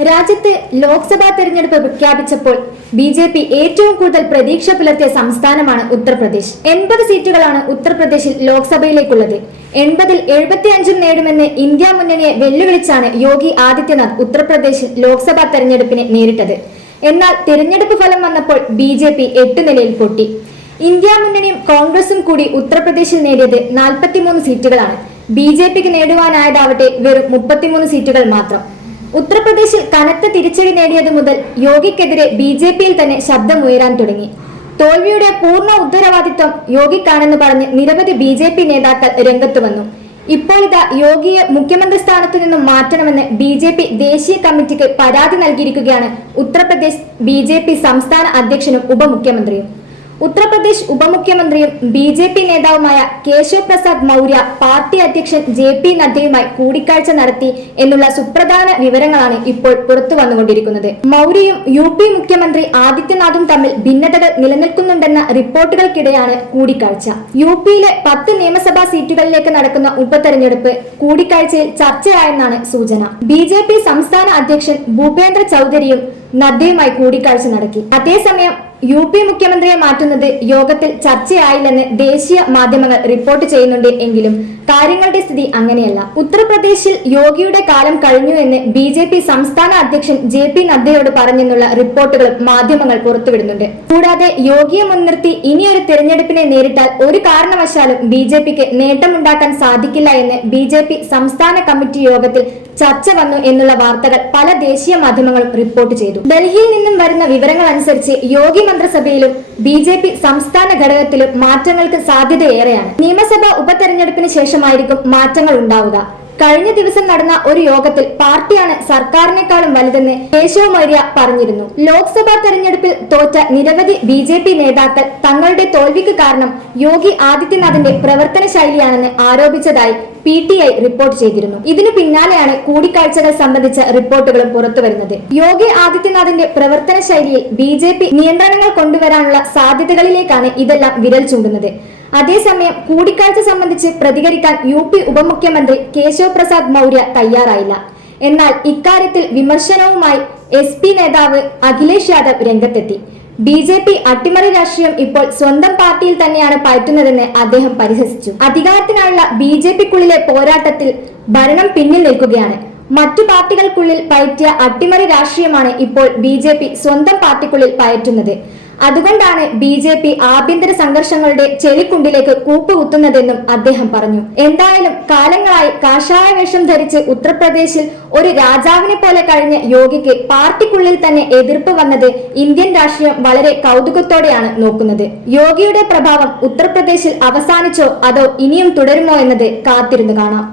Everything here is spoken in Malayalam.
രാജ്യത്ത് ലോക്സഭാ തെരഞ്ഞെടുപ്പ് പ്രഖ്യാപിച്ചപ്പോൾ ബി ജെ പി ഏറ്റവും കൂടുതൽ പ്രതീക്ഷ പുലർത്തിയ സംസ്ഥാനമാണ് ഉത്തർപ്രദേശ്. എൺപത് സീറ്റുകളാണ് ഉത്തർപ്രദേശിൽ ലോക്സഭയിലേക്കുള്ളത്. എൺപതിൽ എഴുപത്തിയഞ്ചും നേടുമെന്ന് ഇന്ത്യ മുന്നണിയെ വെല്ലുവിളിച്ചാണ് യോഗി ആദിത്യനാഥ് ഉത്തർപ്രദേശിൽ ലോക്സഭാ തെരഞ്ഞെടുപ്പിനെ നേരിട്ടത്. എന്നാൽ തെരഞ്ഞെടുപ്പ് ഫലം വന്നപ്പോൾ ബി ജെ പി എട്ട് നിലയിൽ പൊട്ടി. ഇന്ത്യ മുന്നണിയും കോൺഗ്രസും കൂടി ഉത്തർപ്രദേശിൽ നേടിയത് നാൽപ്പത്തിമൂന്ന് സീറ്റുകളാണ്. ബി ജെ പിക്ക് നേടുവാനായതാവട്ടെ വെറും മുപ്പത്തിമൂന്ന് സീറ്റുകൾ മാത്രം. ഉത്തർപ്രദേശിൽ കനത്ത തിരിച്ചടി നേടിയത് മുതൽ യോഗിക്കെതിരെ ബി ജെ പിയിൽ തന്നെ ശബ്ദമുയരാൻ തുടങ്ങി. തോൽവിയുടെ പൂർണ ഉത്തരവാദിത്വം യോഗിക്കാണെന്ന് പറഞ്ഞ് നിരവധി ബി ജെ പി നേതാക്കൾ രംഗത്തു വന്നു. ഇപ്പോൾ ഇതാ യോഗിയെ മുഖ്യമന്ത്രി സ്ഥാനത്തു നിന്നും മാറ്റണമെന്ന് ബി ജെ പി ദേശീയ കമ്മിറ്റിക്ക് പരാതി നൽകിയിരിക്കുകയാണ് ഉത്തർപ്രദേശ് ബി ജെ പി സംസ്ഥാന അധ്യക്ഷനും ഉപമുഖ്യമന്ത്രിയും. ഉത്തർപ്രദേശ് ഉപമുഖ്യമന്ത്രിയും ബി ജെ പി നേതാവുമായ കേശവ് പ്രസാദ് മൗര്യ പാർട്ടി അധ്യക്ഷൻ ജെ പി നദ്ദയുമായി കൂടിക്കാഴ്ച നടത്തി എന്നുള്ള സുപ്രധാന വിവരങ്ങളാണ് ഇപ്പോൾ പുറത്തു വന്നുകൊണ്ടിരിക്കുന്നത്. മൗര്യയും യു പി മുഖ്യമന്ത്രി ആദിത്യനാഥും തമ്മിൽ ഭിന്നതകൾ നിലനിൽക്കുന്നുണ്ടെന്ന റിപ്പോർട്ടുകൾക്കിടെയാണ് കൂടിക്കാഴ്ച. യു പിയിലെ പത്ത് നിയമസഭാ സീറ്റുകളിലേക്ക് നടക്കുന്ന ഉപതെരഞ്ഞെടുപ്പ് കൂടിക്കാഴ്ചയിൽ ചർച്ചയായെന്നാണ് സൂചന. ബി ജെ പി സംസ്ഥാന അധ്യക്ഷൻ ഭൂപേന്ദ്ര ചൗധരിയും നദ്ദയുമായി കൂടിക്കാഴ്ച നടത്തി. അതേസമയം യു പി മുഖ്യമന്ത്രിയെ മാറ്റുന്നത് യോഗത്തിൽ ചർച്ചയായില്ലെന്ന് ദേശീയ മാധ്യമങ്ങൾ റിപ്പോർട്ട് ചെയ്യുന്നുണ്ട് എങ്കിലും കാര്യങ്ങളുടെ സ്ഥിതി അങ്ങനെയല്ല. ഉത്തർപ്രദേശിൽ യോഗിയുടെ കാലം കഴിഞ്ഞു എന്ന് ബി ജെ പി സംസ്ഥാന അധ്യക്ഷൻ ജെ പി നദ്ദയോട് പറഞ്ഞെന്നുള്ള റിപ്പോർട്ടുകളും മാധ്യമങ്ങൾ പുറത്തുവിടുന്നുണ്ട്. കൂടാതെ യോഗിയെ മുൻനിർത്തി ഇനിയൊരു തെരഞ്ഞെടുപ്പിനെ നേരിട്ടാൽ ഒരു കാരണവശാലും ബി ജെ പിക്ക് നേട്ടമുണ്ടാക്കാൻ സാധിക്കില്ല എന്ന് ബി ജെ പി സംസ്ഥാന കമ്മിറ്റി യോഗത്തിൽ ചർച്ച വന്നു എന്നുള്ള വാർത്തകൾ പല ദേശീയ മാധ്യമങ്ങളും റിപ്പോർട്ട് ചെയ്തു. ഡൽഹിയിൽ നിന്നും വരുന്ന വിവരങ്ങൾ അനുസരിച്ച് യോഗി മന്ത്രിസഭയിലും ബി ജെ പി സംസ്ഥാന ഘടകത്തിലും മാറ്റങ്ങൾക്ക് സാധ്യതയേറെയാണ്. നിയമസഭാ ഉപതെരഞ്ഞെടുപ്പിന് ശേഷമായിരിക്കും മാറ്റങ്ങൾ ഉണ്ടാവുക. കഴിഞ്ഞ ദിവസം നടന്ന ഒരു യോഗത്തിൽ പാർട്ടിയാണ് സർക്കാരിനേക്കാളും വലുതെന്ന് കേശവ് മൗര്യ പറഞ്ഞിരുന്നു. ലോക്സഭാ തെരഞ്ഞെടുപ്പിൽ തോറ്റ നിരവധി ബി ജെ പി നേതാക്കൾ തങ്ങളുടെ തോൽവിക്ക് കാരണം യോഗി ആദിത്യനാഥിന്റെ പ്രവർത്തന ശൈലിയാണെന്ന് ആരോപിച്ചതായി പി ടി ഐ റിപ്പോർട്ട് ചെയ്തിരുന്നു. ഇതിനു പിന്നാലെയാണ് കൂടിക്കാഴ്ചകൾ സംബന്ധിച്ച റിപ്പോർട്ടുകളും പുറത്തുവരുന്നത്. യോഗി ആദിത്യനാഥിന്റെ പ്രവർത്തന ശൈലിയിൽ ബി ജെ പി നിയന്ത്രണങ്ങൾ കൊണ്ടുവരാനുള്ള സാധ്യതകളിലേക്കാണ് ഇതെല്ലാം വിരൽ ചൂണ്ടുന്നത്. അതേസമയം കൂടിക്കാഴ്ച സംബന്ധിച്ച് പ്രതികരിക്കാൻ യു പി ഉപമുഖ്യമന്ത്രി കേശവ് പ്രസാദ് മൗര്യ തയ്യാറായില്ല. എന്നാൽ ഇക്കാര്യത്തിൽ വിമർശനവുമായി എസ് പി നേതാവ് അഖിലേഷ് യാദവ് രംഗത്തെത്തി. ബി ജെ പി അട്ടിമറി രാഷ്ട്രീയം ഇപ്പോൾ സ്വന്തം പാർട്ടിയിൽ തന്നെയാണ് പയറ്റുന്നതെന്ന് അദ്ദേഹം പരിഹസിച്ചു. അധികാരത്തിനായുള്ള ബി ജെ പിക്കുള്ളിലെ പോരാട്ടത്തിൽ ഭരണം പിന്നിൽ നിൽക്കുകയാണ്. മറ്റു പാർട്ടികൾക്കുള്ളിൽ പയറ്റിയ അട്ടിമറി രാഷ്ട്രീയമാണ് ഇപ്പോൾ ബി സ്വന്തം പാർട്ടിക്കുള്ളിൽ പയറ്റുന്നത്. അതുകൊണ്ടാണ് ബി ജെ പി ആഭ്യന്തര സംഘർഷങ്ങളുടെ ചെളിക്കുണ്ടിലേക്ക് കൂപ്പുകുത്തുന്നതെന്നും അദ്ദേഹം പറഞ്ഞു. എന്തായാലും കാലങ്ങളായി കാഷായ വേഷം ധരിച്ച് ഉത്തർപ്രദേശിൽ ഒരു രാജാവിനെ പോലെ കഴിഞ്ഞ യോഗിക്ക് പാർട്ടിക്കുള്ളിൽ തന്നെ എതിർപ്പ് വന്നത് ഇന്ത്യൻ രാഷ്ട്രീയം വളരെ കൗതുകത്തോടെയാണ് നോക്കുന്നത്. യോഗിയുടെ പ്രഭാവം ഉത്തർപ്രദേശിൽ അവസാനിച്ചോ അതോ ഇനിയും തുടരുമോ എന്നത് കാത്തിരുന്നു കാണാം.